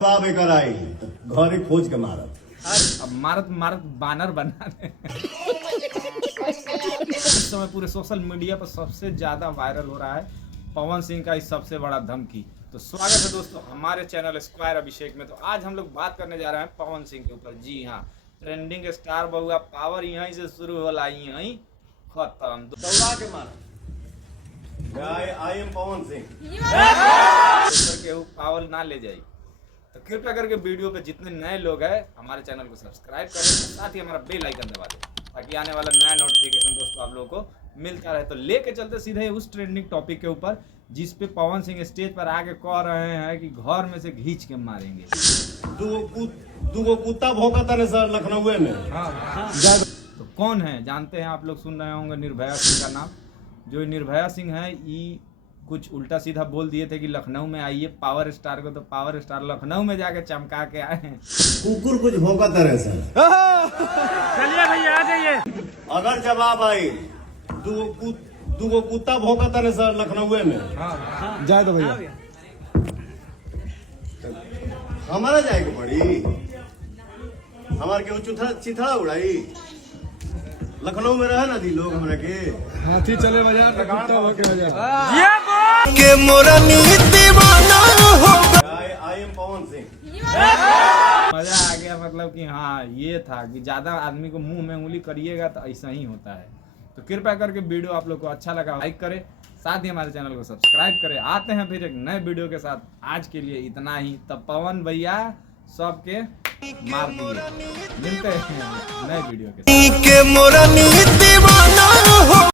आई घरे खोज के मारत अब मारत मारत बानर बना दे। इस समय पूरे सोशल मीडिया पर सबसे ज्यादा वायरल हो रहा है पवन सिंह का इस सबसे बड़ा धमकी। तो स्वागत है दोस्तों हमारे चैनल स्क्वायर अभिषेक में। तो आज हम लोग बात करने जा रहे हैं पवन सिंह के ऊपर। जी हाँ, ट्रेंडिंग स्टार बहुआ पावर यहीं से शुरू होला, यहीं खत्म। दौड़ा के मारत आई एम पवन सिंह केहू पावर ना ले जाए। तो कृपया करके वीडियो पे जितने नए लोग हैं हमारे चैनल को सब्सक्राइब करें, साथ ही हमारा बेल आइकन दबा दें ताकि आने वाला नया नोटिफिकेशन दोस्तों आप लोगों को मिलता रहे। तो लेके चलते सीधे उस ट्रेंडिंग टॉपिक के ऊपर जिस पे पवन सिंह स्टेज पर आके कह रहे हैं कि घर में से खींच के मारेंगे। दूगो कुत्ता भौंकता ने सर लखनऊ में। तो कौन है जानते हैं आप लोग? सुन रहे होंगे निर्भया सिंह का नाम। जो निर्भया सिंह है ये कुछ उल्टा सीधा बोल दिए थे कि लखनऊ में आइए पावर स्टार को, तो पावर स्टार लखनऊ में जाके चमका के आए हैं। कुकुर कुछ भौंकता रहे सर। चलिए भैया आ जाइए। अगर जवाब आई दूगो कुत्ता भौंकता ने सर लखनऊ में। जाए दो भैया, हमारा जाए के पड़ी। हमारे के चिथड़ा उड़ाई लखनऊ में रहे ना दी लोग हमरा के। हाथी चले बाजार तो कुत्ता होके बाजार। के मोरा दीवाना हो आई एम पवन सिंह। मजा आ गया, मतलब कि हाँ ये था कि ज्यादा आदमी को मुंह में उंगली करिएगा तो ऐसा ही होता है। तो कृपया करके वीडियो आप लोग को अच्छा लगा लाइक करें, साथ ही हमारे चैनल को सब्सक्राइब करें। आते हैं फिर एक नए वीडियो के साथ। आज के लिए इतना ही। तब पवन भैया सबके मार दिए। मिलते हैं नए वीडियो के साथ।